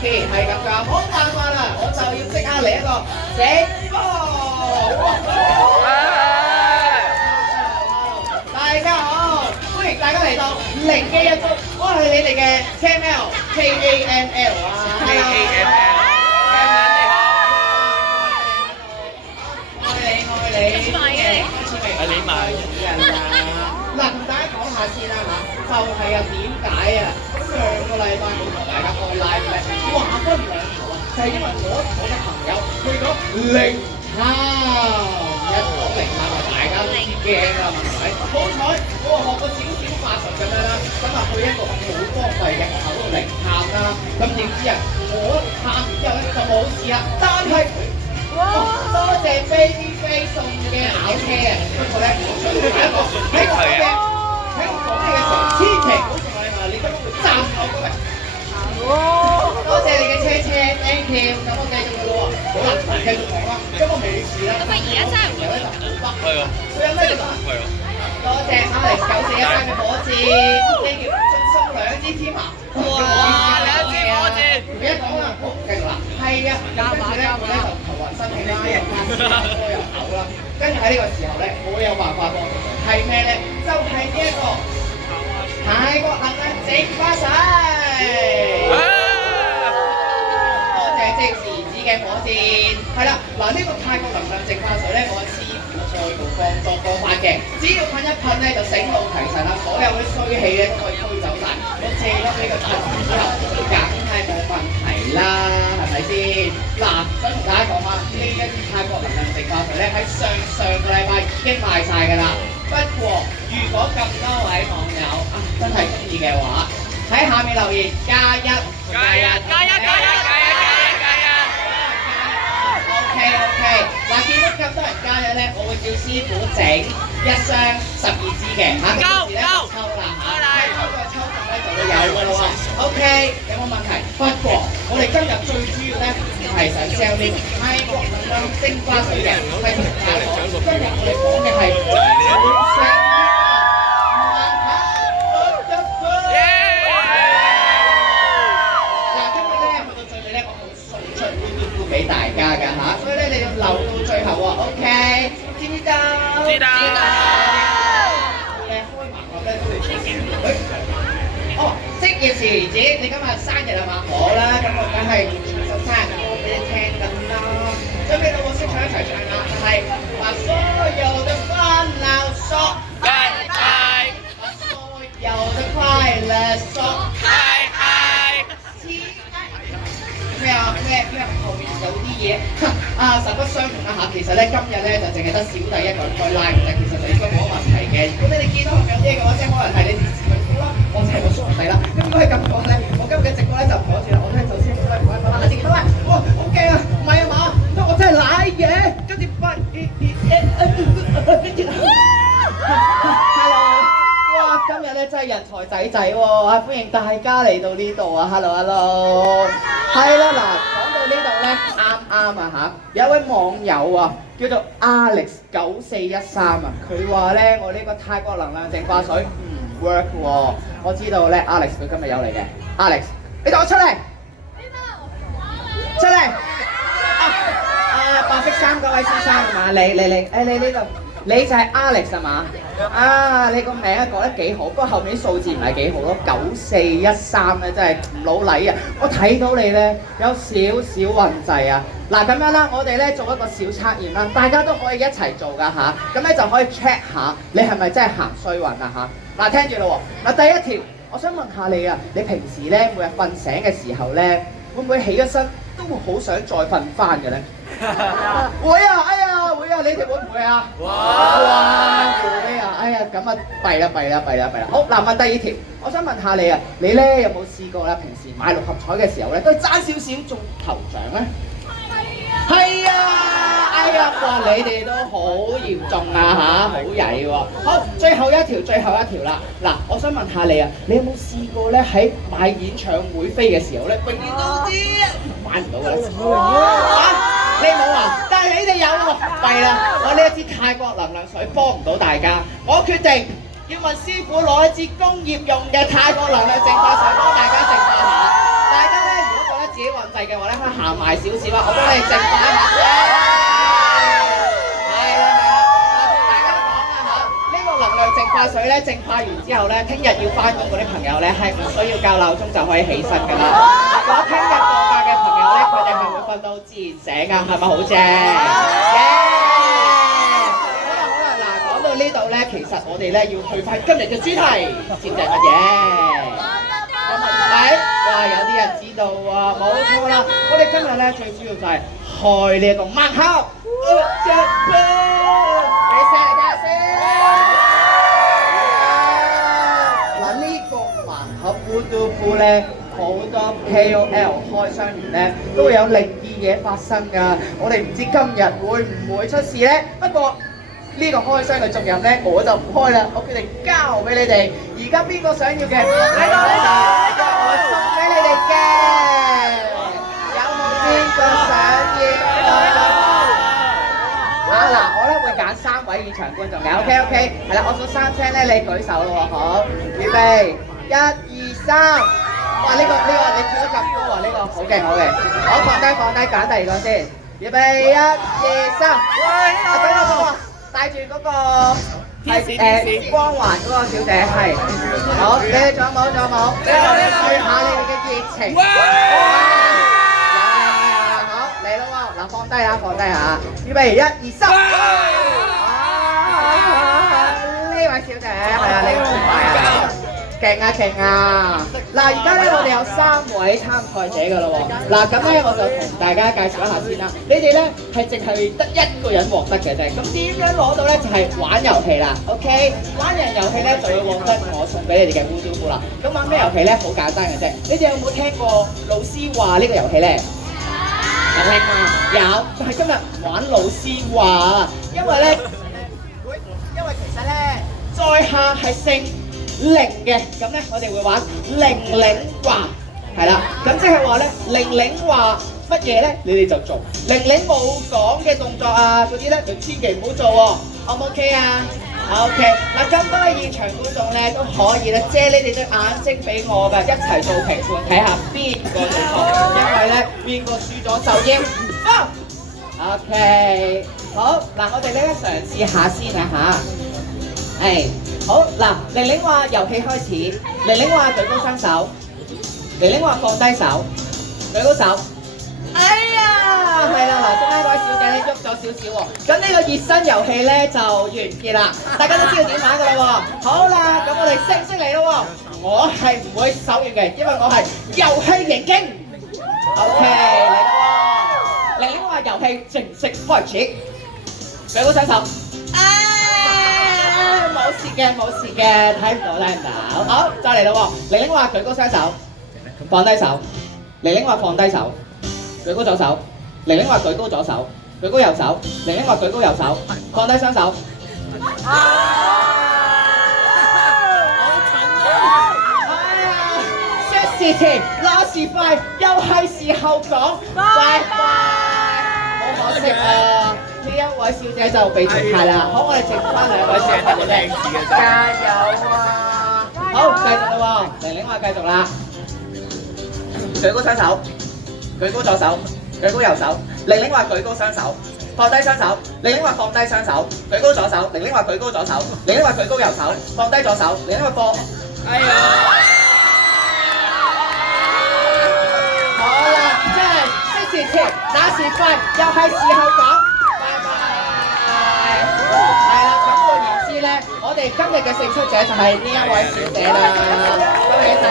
既然係咁講，冇辦法啦，我就要即刻嚟一個整波！大家好，歡迎大家嚟到靈機一觸，我係你哋嘅 KAML 啊 KAML 愛你，係你買人啊！嗱，同大家講下先啦嚇，就係啊點解啊？上個禮拜冇同大家開 live 咧，話分兩頭啊，就係因為我嘅朋友去咗零探，一講零探啊，大家都知驚啦，係咪？好彩我學過少少法術咁樣啦，咁啊去一個好荒廢嘅學校嗰度零探啦，咁點知啊，我探完之後咧就冇事啦，但係多謝 Baby Face 送嘅考車啊！不過咧，我想第一個喺我講嘢嘅時候，千祈唔好成為你根本會讚我嗰位。多謝你嘅車車 ，thank you。咁我繼續嘅咯喎，好啦，繼續講啦。咁我未事啦。咁啊，而家真係唔有咧就好北。係啊。佢有咩講？係啊。多謝Alex 9413嘅火箭，呢叫送2支添啊！哇，2支火箭。唔記得講啦，好，繼續啦。係啊，跟住咧我咧就頭暈身慶啦，又發燒啦，又嘔啦。跟住喺呢個時候咧，我有辦法幫到佢，係咩咧？就係呢一個泰國能量淨化水。多謝即時子嘅火箭。係啦，嗱呢個泰國能量淨化水咧，我師傅再度放多個法嘅，只要噴一噴咧就醒腦提神啦，所有嘅衰氣咧都可以驅走晒。我借咗呢個噴之後，梗係冇問題啦，係咪先？嗱，想同大家講下，呢一支泰國能量淨化水咧喺上個禮拜已經賣晒㗎啦。不過如果咁多位網友啊真係中意嘅話，喺下面留言加一。OK， 嗱，見到咁多人加一咧，我會叫師傅整1箱12支嘅嚇，到時咧就抽啦嚇，抽個抽中咧就會有㗎啦喎。OK， 有冇問題？不過我哋今日最主要咧係想 sell 呢個泰國能量淨化水嘅，係同大家講，今日我哋講嘅係俾大家㗎嚇，所以咧你要留到最後喎 ，OK？ 知唔知道？知道。你開盲盒咧都會出現。哦，職業小兒子，你今日生日啊嘛？好啦，咁我梗係首生日歌俾你聽緊啦。準備到我識唱一齊唱啦，係把所有的煩惱說拜拜，把所有的快樂說嗨嗨。咩後面有啲嘢啊，實不相瞞啦嚇，其實咧今日咧就淨係得小弟一個人開 live 嘅，其實就應該冇問題嘅。如果你哋見到後面有啲嘢嘅話，即係可能係你電視咪好啦，我就係個叔弟啦。咁如果係咁講咧，我今日嘅直播咧就唔講住啦，我咧就先開唔開啦。見到啦，哇，好驚啊！唔係啊嘛，唔通我真係賴嘢，跟住不，hello， 哇，今日咧真係人才仔仔喎，歡迎大家嚟到呢度啊 ，hello， 係啦嗱。呢度咧啱啊嚇，有一位網友啊叫做 Alex9413啊，佢話咧我呢個泰國能量淨化水唔 work 喎，我知道咧 Alex 佢今日有嚟嘅 ，Alex 你同我出嚟，出嚟白色衫嗰位先生係嘛？你呢度。你就係 Alex 係嘛？啊，你個名啊講得幾好，不過後面數字唔係幾好咯。9413咧真係唔老禮啊！我睇到你咧有少少運滯啊！嗱咁樣啦，我哋咧做一個小測驗啦，大家都可以一齊做㗎嚇。咁咧就可以 check 下你係咪真係行衰運啊嚇！嗱聽住咯喎，嗱第一條，我想問下你啊，你平時咧每日瞓醒嘅時候咧，會唔會起咗身都會好想再瞓翻嘅咧？會啊！哎呀，會啊！你哋會唔會啊？哇！會啊！哎呀，咁啊弊啦！好嗱，問第二條，我想問下你啊，你咧有冇試過啦？平時買六合彩嘅時候咧，都爭少少中頭獎咧？係啊！哎呀，哇！你哋都好嚴重啊嚇，好曳喎！好，最後一條啦。嗱，我想問下你啊，你有冇試過咧喺買演唱會飛嘅時候咧，永遠都啲買唔到嘅咧？你冇啊？但係你哋有喎，弊啦！我呢一支泰國能量水幫唔到大家，我決定要問師傅攞一支工業用嘅泰國能量淨化水幫大家淨化下。大家咧，如果覺得自己運大少少啊，我幫你淨化一下先。係啦，同大家講啊嚇，呢個能量淨化水咧，淨化完之後咧，聽日要翻工嗰啲朋友咧係唔需要校鬧鐘就可以起身㗎啦。如果聽日放假嘅朋友咧，佢哋係會瞓到自然醒㗎，係咪好正？到呢度咧，其實我哋咧要去翻今日嘅主題，知唔知係乜嘢？係，哇！有啲人知道喎，冇錯啦。我哋今日咧最主要就係開呢一個盲盒，你聲嚟聽下先。嗱，呢個盲盒 Voodoo Pool咧，好多 KOL 開箱完咧都會有靈異嘢發生㗎。我哋唔知今日會唔會出事咧？不過呢個開箱嘅責任咧，我就唔開啦，我決定交俾你哋。而家邊個想要嘅？喺度，我送俾你哋嘅。有冇邊個想要？嗱，我咧會揀3位現場觀眾嘅。OK，係啦，我數3聲咧，你舉手咯喎，好，預備，1、2、3。哇，呢個你跳得咁高啊！呢個好嘅，好放低，揀第二個先。預備，1、2、3。喂，帶住嗰個係光環嗰個小姐係，好，你哋仲有冇？最後咧試下你哋嘅熱情。哇！好嚟咯喎，嗱放低下，預備1、2、3。呢位小姐係啊，你好快啊！勁啊！嗱，而家咧我哋有3位參賽者㗎啦喎。嗱，咁咧我就同大家介紹一下先啦。你哋咧係淨係得1個人獲得嘅啫。咁點樣攞到咧？就係玩遊戲啦。OK， 玩完遊戲咧就會獲得我送俾你哋嘅 Voodoo Pool啦。咁玩咩遊戲咧？好簡單嘅啫。你哋有冇聽過老師話呢個遊戲咧？有聽過？有，就係今日玩老師話。因為其實咧，在下係姓0嘅，咁咧我哋會玩00話，係啦，咁即係話咧00話乜嘢咧，你哋就做，00冇講嘅動作啊嗰啲咧，就千祈唔好做喎，O 唔 OK 啊 ？OK， 嗱咁多位現場觀眾咧都可以咧借你哋對眼睛俾我㗎，一齊做評判，睇下邊個最錯，因為咧邊個輸咗就應分。OK， 好，嗱我哋咧嘗試下先啊嚇，係。好嗱，00話遊戲開始，00話舉高雙手，00話放低手，舉高手。哎呀，係啦，嗱，中間嗰位小姐咧喐咗少少喎，咁呢個熱身遊戲咧就完結啦，大家都知道點玩㗎啦喎。好啦，咁我哋正式嚟咯喎，我係唔會手軟嘅，因為我係遊戲型經。OK， 嚟啦喎，00話遊戲正式開始，舉高雙手。冇事嘅，睇唔到。好，再嚟咯喎，00話舉高雙手，放低手，00話放低手，舉高左手，00話舉高左手，舉高右手，00話舉高右手，放低雙手。好蠢啊！說時遲，那時快，又係時候講拜拜。好可惜啊！呢一位小姐就被淘汰啦，好，我哋剩翻2位小姐嘅啫，加油啊！好，繼續啦喎，00話繼續啦，舉高雙手，舉高左手，舉高右手，00話舉高雙手，放低雙手，00話放低雙手，舉高左手，00話舉高左手，00話舉高右手，放低左手，00話放，哎呀！好啦，真係說時遲，那時快，又係時候講。我哋今日嘅勝出者就係呢一位小姐啦，恭喜晒！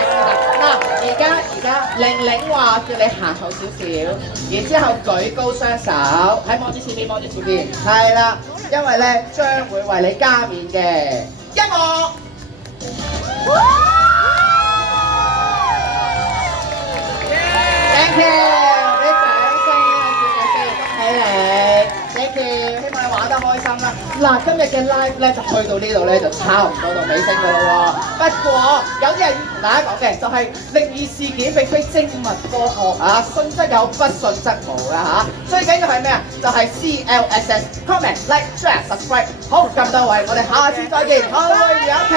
嗱，而家00話叫你行後少少，然之後舉高雙手，喺望住前面，係啦，因為咧將會為你加冕嘅音樂。Thank you，俾掌聲啊，小姐先，恭喜你 ！Thank you，希望你玩得開心啦。嗱，今日嘅 live 咧就去到呢度咧就差唔多到尾聲㗎啦喎。不過有啲人要同大家講嘅就係靈異事件並非精密科學啊，信則有，不信則無啊嚇。最緊要係咩啊？就係 CLSS comment like share subscribe。好，咁多位，我哋下次再見，開會有期。